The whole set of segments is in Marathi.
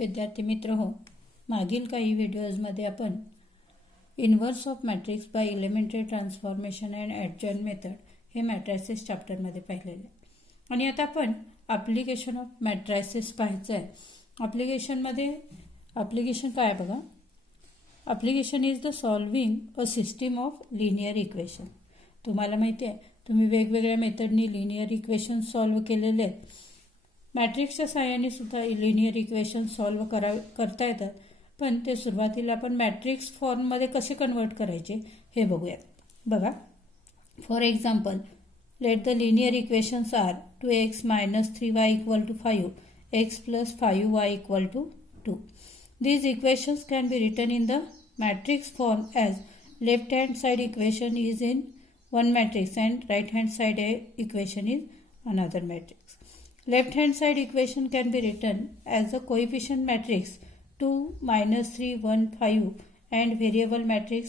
विद्यार्थी मित्र हो, मागील काही व्हिडिओजमध्ये आपण inverse of matrix by elementary transformation and adjoint method हे मॅट्रायसिस चॅप्टरमध्ये पाहिलेलं आहे. आणि आता आपण ॲप्लिकेशन ऑफ मॅट्रायसिस पाहायचं आहे. ॲप्लिकेशन काय आहे बघा. Application is the solving a system of linear equation. तुम्हाला माहिती आहे, तुम्ही वेगवेगळ्या मेथडनी लिनियर इक्वेशन सॉल्व्ह केलेले आहेत. मॅट्रिक्सच्या साहाय्याने सुद्धा लिनियर इक्वेशन सॉल्व्ह करता येतात, पण ते सुरुवातीला आपण मॅट्रिक्स फॉर्ममध्ये कसे कन्वर्ट करायचे हे बघूयात. बघा, for example, let the linear equations are 2x - 3y = 5, x + 5y = 2. These equations can be written in the matrix form as left hand side equation is in one matrix and right hand side equation is another matrix. Left hand side equation can be written as a coefficient matrix 2, -3, 1, 5 and variable matrix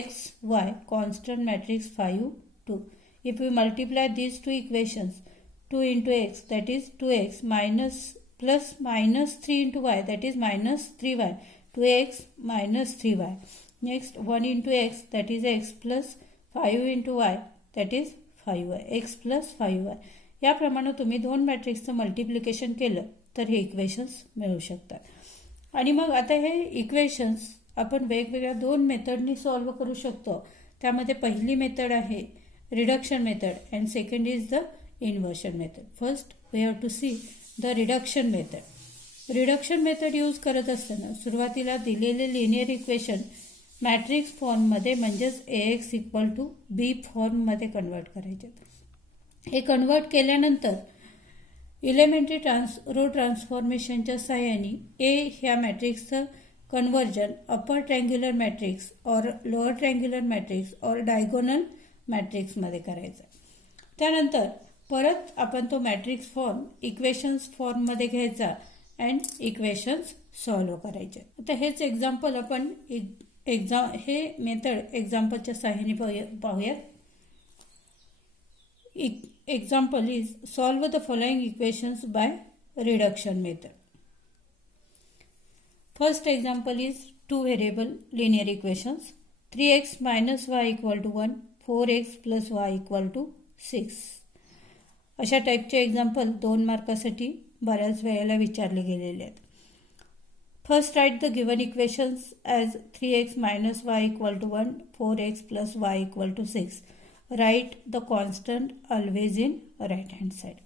x, y, constant matrix 5, 2. If we multiply these two equations, 2 into x that is 2x plus -3 into y that is -3y, 2x - 3y. Next 1 into x that is x plus 5 into y that is 5y, x plus 5y. याप्रमाणे तुम्ही दोन मॅट्रिक्सचं मल्टिप्लिकेशन केलं तर हे इक्वेशन्स मिळू शकतात. आणि मग आता हे इक्वेशन्स आपण वेगवेगळ्या दोन मेथडनी सॉल्व्ह करू शकतो. त्यामध्ये पहिली मेथड आहे reduction method and second is the inversion method. First we have to see the reduction method. Reduction method use करत असताना सुरुवातीला दिलेले लिनियर इक्वेशन मॅट्रिक्स फॉर्ममध्ये म्हणजेच AX = B फॉर्ममध्ये कन्वर्ट करायचे. हे कन्वर्ट केल्यानंतर एलिमेंटरी रो ट्रान्सफॉर्मेशनच्या साहाय्याने ए ह्या मॅट्रिक्सचं कन्वर्जन अपर ट्रँग्युलर मॅट्रिक्स और लोअर ट्रँग्युलर मॅट्रिक्स और डायगोनल मॅट्रिक्समध्ये करायचं. त्यानंतर परत आपण तो मॅट्रिक्स फॉर्म इक्वेशन्स फॉर्ममध्ये घ्यायचा अँड इक्वेशन्स सॉल्व्ह करायचे. आता हेच एक्झाम्पल आपण हे मेथड एक्झाम्पलच्या साहाय्याने पाहूयात. Example is solve the following equations by reduction method. First example is two variable linear equations 3x - y = 1, 4x + y = 6. अशा टाईपचे एक्झाम्पल 2 मार्कासाठी बऱ्याच वेळेला विचारले गेलेले आहेत. First write the given equations as 3x - y = 1, 4x + y = 6. Write the constant always in right hand side.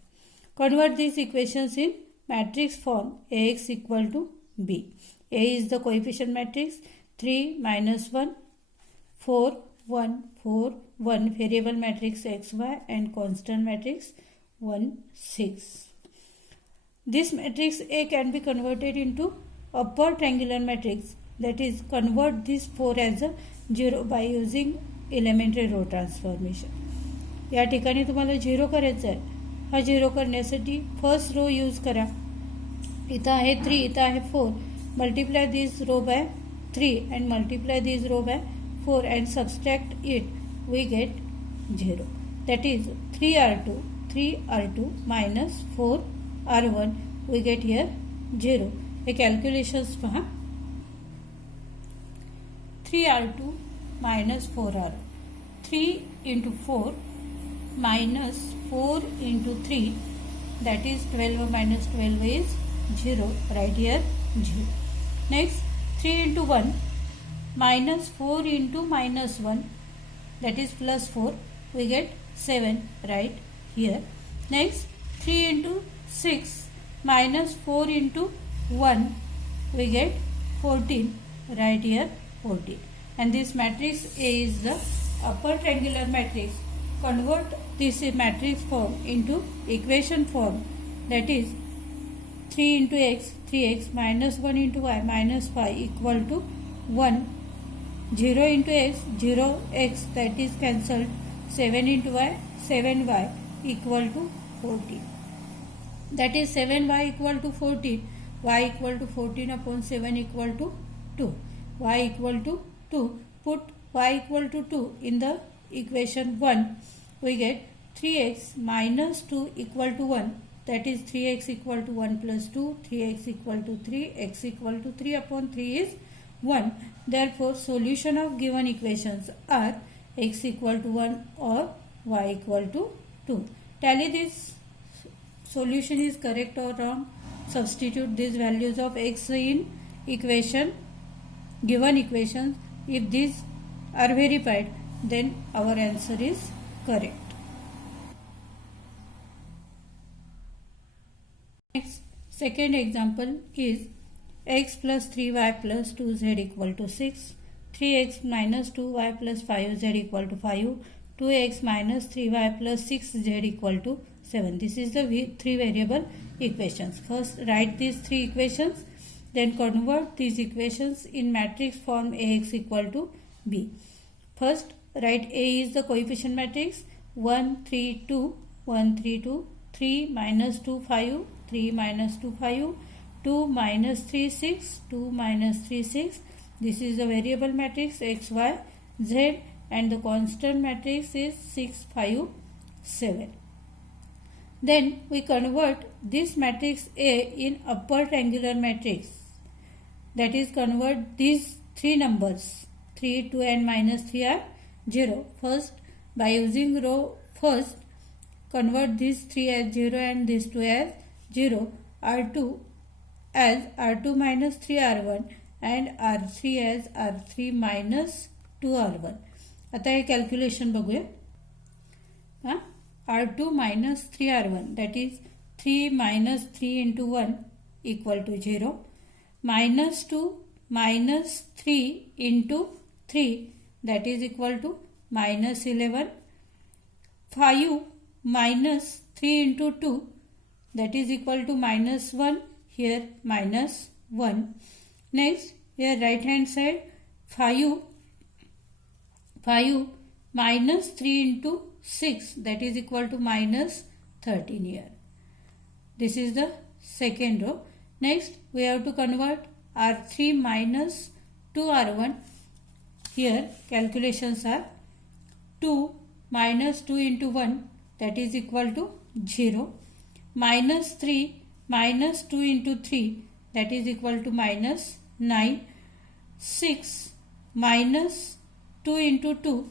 Convert these equations in matrix form AX = B. A is the coefficient matrix, 3 - 1, 4, 1, 4, 1 variable matrix XY and constant matrix 1, 6. This matrix A can be converted into upper triangular matrix, that is convert this 4 as a 0 by using elementary row transformation. या ठिकाणी तुम्हाला 0 करायचं आहे. हा 0 करण्यासाठी फर्स्ट रो यूज करा. इथं आहे 3, इथं आहे 4. Multiply this row by 3 and multiply this row by 4 and subtract it, we get 0. That is 3r2 - 4r1, we get here 0. हे कॅल्क्युलेशन्स पहा. 3r2 - 4r, 3 into 4 minus 4 into 3, that is 12 minus 12 is 0, right here 0. Next 3 into 1 minus 4 into -1, that is +4, we get 7, right here. Next 3 into 6 minus 4 into 1, we get 14, right here 14. And this matrix A is the upper triangular matrix. Convert this matrix form into equation form, that is 3 into x, 3x - 1 into y -5 = 1. 0 into x, 0x, that is cancelled. 7 into y, 7y = 14. That is 7y = 14. Y = 14 upon 7 = 2. Y = 2. Put y = 2 in the equation 1. We get 3x - 2 = 1. that is 3x equal to 1 plus 2, 3x equal to 3, x equal to 3 upon 3 is 1. Therefore, solution of given equations are x equal to 1 or y equal to 2. Tally this solution is correct or wrong. Substitute these values of x in given equations. If these are verified, then our answer is correct. Next, second example is x plus 3y plus 2z equal to 6, 3x minus 2y plus 5z equal to 5, 2x minus 3y plus 6z equal to 7. This is the three variable equations. First, write these three equations, then convert these equations in matrix form Ax equal to b. First, write A is the coefficient matrix 1, 3, 2, 1, 3, 2, 3 minus 2, 5, 3 minus 2, 5, 2 minus 3, 6, 2 minus 3, 6. This is the variable matrix x, y, z, and the constant matrix is 6, 5, 7. Then we convert this matrix A in upper triangular matrix. That is, convert these three numbers 3, 2 and minus 3 are 0. First, by using row first, convert these 3 as 0 and these 2 as 0. R2 as R2 minus 3R1 and R3 as R3 minus 2R1. आता हे कॅल्क्युलेशन बघूया. R2 minus 3R1, that is 3 minus 3 into 1 equal to 0. Minus 2 minus 3 into 3, that is equal to minus 11. 5 minus 3 into 2, that is equal to minus 1. Here minus 1. Next, here right hand side 5 minus 3 into 6, that is equal to minus 13 here. This is the second row. Next, we have to convert R3 minus 2R1. Here calculations are 2 minus 2 into 1, that is equal to 0. Minus 3 minus 2 into 3, that is equal to minus 9. 6 minus 2 into 2,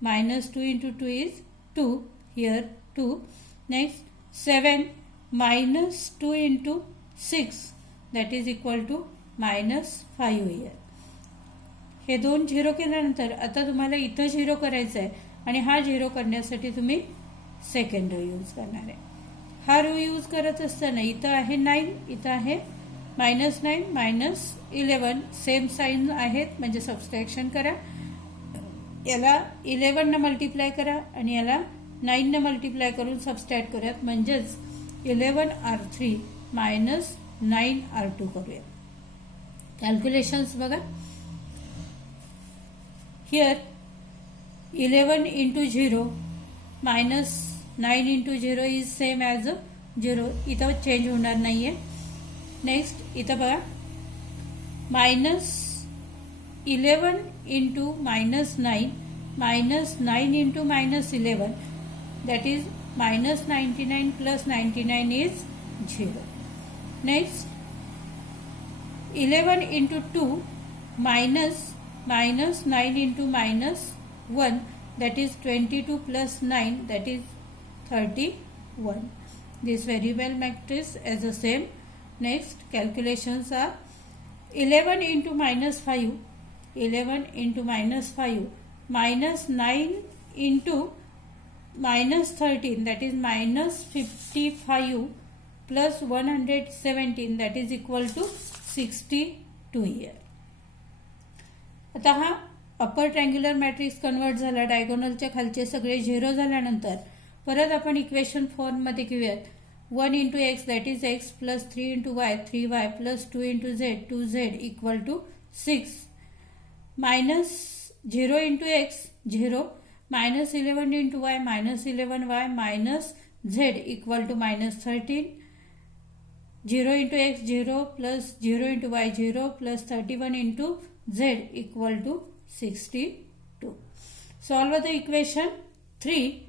minus 2 into 2 is 2, here 2. Next, 7 minus 2 into 6, that is equal to minus 5 here. हे दोन झिरो केल्यानंतर आता तुम्हाला इथं झिरो करायचं आहे आणि हा झिरो करण्यासाठी तुम्ही सेकंड रो यूज करणार आहे. हा रो यूज करत असताना इथं आहे 9, इथं आहे मायनस 9, मायनस 11, सेम साइन आहेत म्हणजे सबस्ट्रॅक्शन करा. याला 11 ने मल्टिप्लाय करा आणि याला 9 ने मल्टिप्लाय करून सबस्ट्रॅक्ट करूयात, म्हणजेच 11R3 मायनस 9R2 करूया. कॅल्क्युलेशन्स बघा. Here 11 into 0 minus 9 into 0 is same as 0. इथं चेंज होणार नाहीये. नेक्स्ट इथं बघा minus 11 into minus 9 minus 9 into minus 11, that is minus 99 plus 99 is 0. Next 11 into 2 minus 9 into minus 1, that is 22 plus 9, that is 31. This variable matrix is the same. Next calculations are 11 into minus 5, 11 into minus 5, minus 9 into minus 13, that is minus 55 plus 117, that is equal to 62 here. आता हा अपर ट्रायंग्युलर मॅट्रिक्स कन्वर्ट झाला. डायगोनलच्या खालचे सगळे झिरो झाल्यानंतर परत आपण इक्वेशन फॉर्ममध्ये घेऊयात. 1 into x, that is x, plus 3 into y, 3y, plus 2 into z, 2z equal to 6. Minus 0 into x 0, minus 11 into y, minus 11y, minus z equal to minus 13. 0 into x 0, plus 0 into y 0, plus 31 into z equal to 62. Solve the equation 3.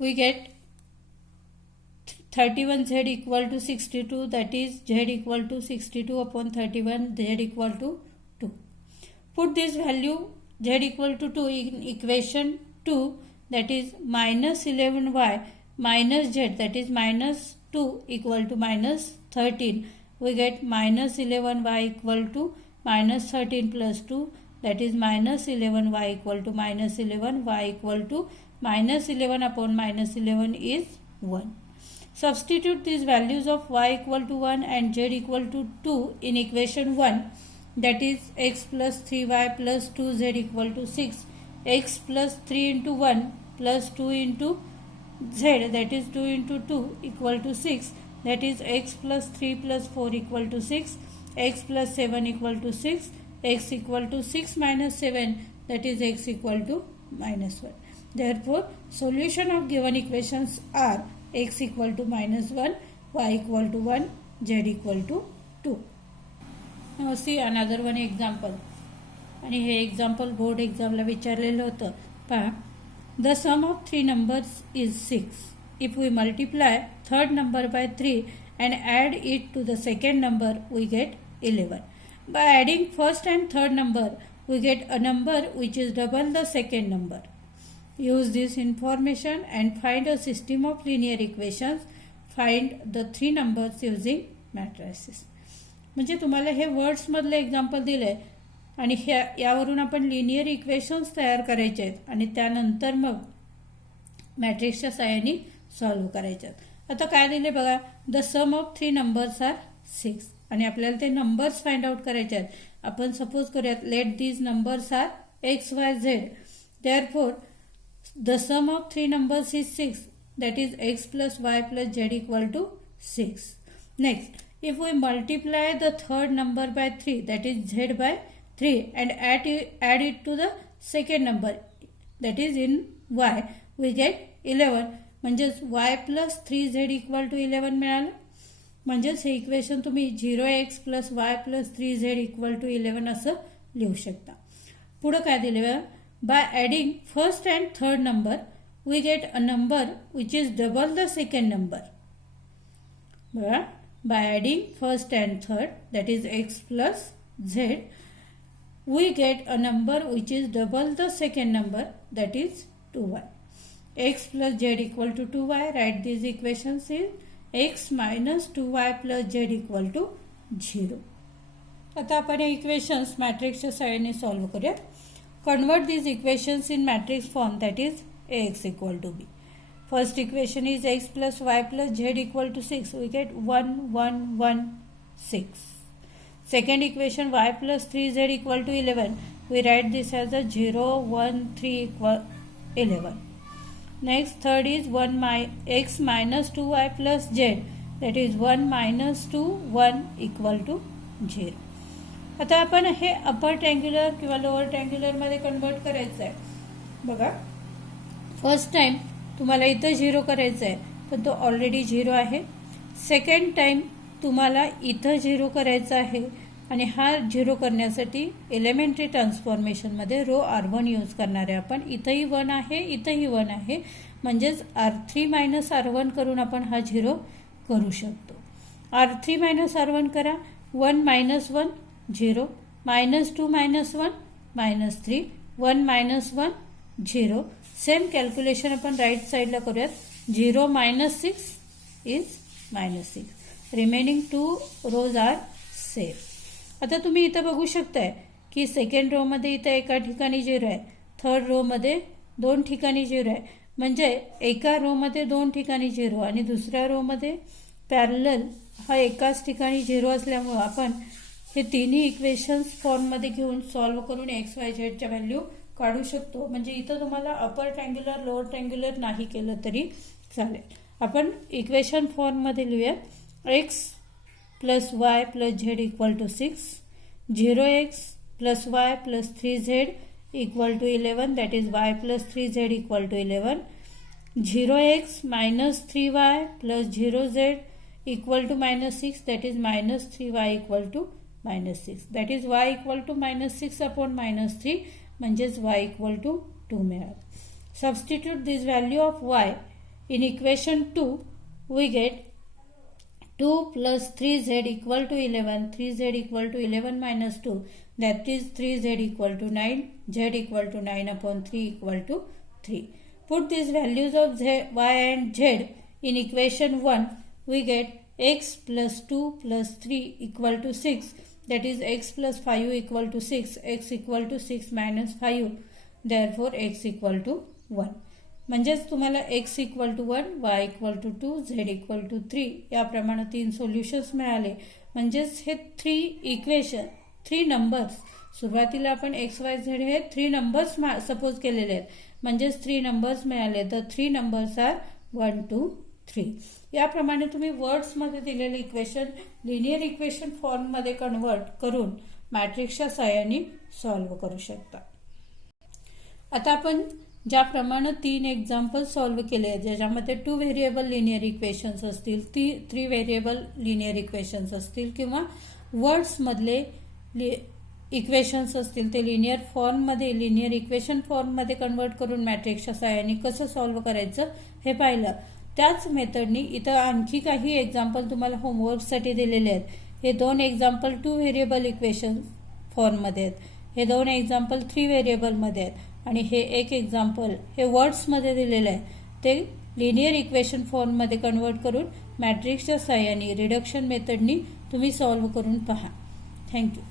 We get 31z equal to 62, that is z equal to 62 upon 31, z equal to 2. Put this value z equal to 2 in equation 2, that is minus 11y minus z, that is minus 2 equal to minus 13. We get minus 11y equal to minus 13 plus 2, that is minus 11y equal to minus 11, y equal to minus 11 upon minus 11 is 1. Substitute these values of y equal to 1 and z equal to 2 in equation 1, that is x plus 3y plus 2z equal to 6, x plus 3 into 1 plus 2 into z, that is 2 into 2 equal to 6, that is x plus 3 plus 4 equal to 6, x plus 7 equal to 6, x equal to 6 minus 7, that is x equal to minus 1. Therefore, solution of given equations are x equal to minus 1, y equal to 1, z equal to 2. Now see another one example. आणि हे एक्झाम्पल बोर्ड एक्झामला विचारलेलं होतं. पहा, the sum of 3 numbers is 6. If we multiply third number by 3 and add it to the second number, we get 11. By adding first and third number, we get a number which is double the second number. Use this information and find a system of linear equations. Find the 3 numbers using matrices. म्हणजे तुम्हाला हे वर्ड्समधलं एक्झाम्पल दिलं आहे आणि यावरून आपण लिनियर इक्वेशन्स तयार करायचे आहेत आणि त्यानंतर मग मॅट्रिक्सच्या साहाय्याने सॉल्व्ह करायचे आहेत. आता काय दिले बघा, the sum of 3 numbers are 6 आणि आपल्याला ते नंबर्स फाइंड आउट करायचे आहेत. आपण सपोज करूयात, let these numbers are x y z. Therefore the sum of 3 numbers is 6, that is x plus y plus z equal to 6. Next, if we multiply the third number by 3, that is z by 3, and add it to the second number, that is in y, we get 11. म्हणजेच y plus 3z equal to 11 मिळालं. म्हणजेच हे इक्वेशन तुम्ही 0x plus y plus 3z equal to 11 असं लिहू शकता. पुढं काय दिलं, by adding first and third number, we get a number which is double the second number. By adding first and third, that is x plus z, we get a number which is double the second number, that is 2y. X plus z equal to 2y. Write these equations in x minus 2y plus z equal to 0. आता आपण हे इक्वेशन्स मॅट्रिक्सच्या साहाय्याने सॉल्व्ह करूया. Convert these equations in matrix form, that is ax equal to b. First equation is x plus y plus z equal to 6. We get 1, 1, 1, 6. Second equation, y plus 3z equal to 11. We write this as a 0, 1, 3 equal 11. Next, third is x minus 2y plus z. That is 1 minus 2, 1 equal to 0. आता आपण हे अपर ट्रँग्युलर किंवा लोअर ट्रँग्युलरमध्ये कन्वर्ट करायचं आहे. बघा, फर्स्ट टाइम तुम्हाला इथं 0 करायचं आहे, पण तो ऑलरेडी 0 आहे. सेकंड टाइम तुम्हाला इथं 0 करायचं आहे आणि हा 0 करण्यासाठी एलिमेंटरी ट्रान्सफॉर्मेशनमध्ये रो R1 यूज करणार आहे आपण. इथंही 1 आहे, इथंही 1 आहे, म्हणजेच R3 मायनस R1 करून आपण हा 0 करू शकतो. R3 मायनस R1 करा. 1 minus 1 0, minus 2 minus 1 minus 3, 1 minus 1 0. Same calculation आपण राईट साईडला करूयात. 0 minus 6 is minus 6. Remaining 2 rows are same. आता तुम्ही इथं बघू शकताय की सेकंड रोमध्ये इथं एका ठिकाणी 0 आहे, थर्ड रोमध्ये 2 ठिकाणी 0 आहे. म्हणजे एका रोमध्ये 2 ठिकाणी 0 आणि दुसऱ्या रोमध्ये पॅरलल हा एकाच ठिकाणी 0 असल्यामुळं आपण हे तिन्ही इक्वेशन्स फॉर्ममध्ये घेऊन सॉल्व्ह करून एक्स वाय झेडच्या व्हॅल्यू काढू शकतो. म्हणजे इथं तुम्हाला अपर ट्रँग्युलर लोअर ट्रँग्युलर नाही केलं तरी चालेल. आपण इक्वेशन फॉर्ममध्ये लिहूया. X plus y plus z equal to 6, 0x plus y plus 3z equal to 11, that is y plus 3z equal to 11, 0x minus 3y plus 0z equal to minus 6, that is minus 3y equal to -6. That is y equal to -6 upon -3, म्हणजेच y इक्वल टू 2 मिळालं. Substitute this value of y in equation 2. we get 2 plus 3z equal to 11, 3z equal to 11 minus 2, that is 3z equal to 9, z equal to 9 upon 3 equal to 3. Put these values of z, y and z in equation 1, we get x plus 2 plus 3 equal to 6, that is x plus 5 equal to 6, x equal to 6 minus 5, therefore x equal to 1. म्हणजेच तुम्हाला x equal to 1, y equal to 2, z equal to 3 याप्रमाणे 3 सोल्युशन्स मिळाले. म्हणजेच हे 3 नंबर्स सुरुवातीला आपण x y z हे 3 नंबर्स सपोज केलेले आहेत. म्हणजेच 3 नंबर्स मिळाले. तर 3 नंबर्स आर 1 2 3. याप्रमाणे तुम्ही वर्ड्समध्ये दिलेले इक्वेशन लिनियर इक्वेशन फॉर्ममध्ये कन्वर्ट करून मॅट्रिक्सच्या सहाय्याने सॉल्व्ह करू शकता. आता आपण ज्याप्रमाणे 3 एक्झाम्पल सॉल्व्ह केले ज्याच्यामध्ये 2 व्हेरिएबल लिनियर इक्वेशन्स असतील, 3 व्हेरिएबल लिनियर इक्वेशन्स असतील किंवा वर्ड्समधले इक्वेशन्स असतील ते लिनियर इक्वेशन फॉर्ममध्ये कन्वर्ट करून मॅट्रिक्सच्या सहाय्याने कसं सॉल्व्ह करायचं हे पाहिलं. त्याच मेथडनी इथं आणखी काही एक्झाम्पल तुम्हाला होमवर्कसाठी दिलेले आहेत. हे 2 एक्झाम्पल 2 व्हेरिएबल इक्वेशन फॉर्ममध्ये आहेत, हे 2 एक्झाम्पल 3 व्हेरिएबलमध्ये आहेत आणि हे एक एक्झाम्पल हे वर्ड्समध्ये दिलेलं आहे. ते लिनियर इक्वेशन फॉर्ममध्ये कन्वर्ट करून मॅट्रिक्सच्या सहाय्याने रिडक्शन मेथडनी तुम्ही सॉल्व्ह करून पहा. थँक्यू.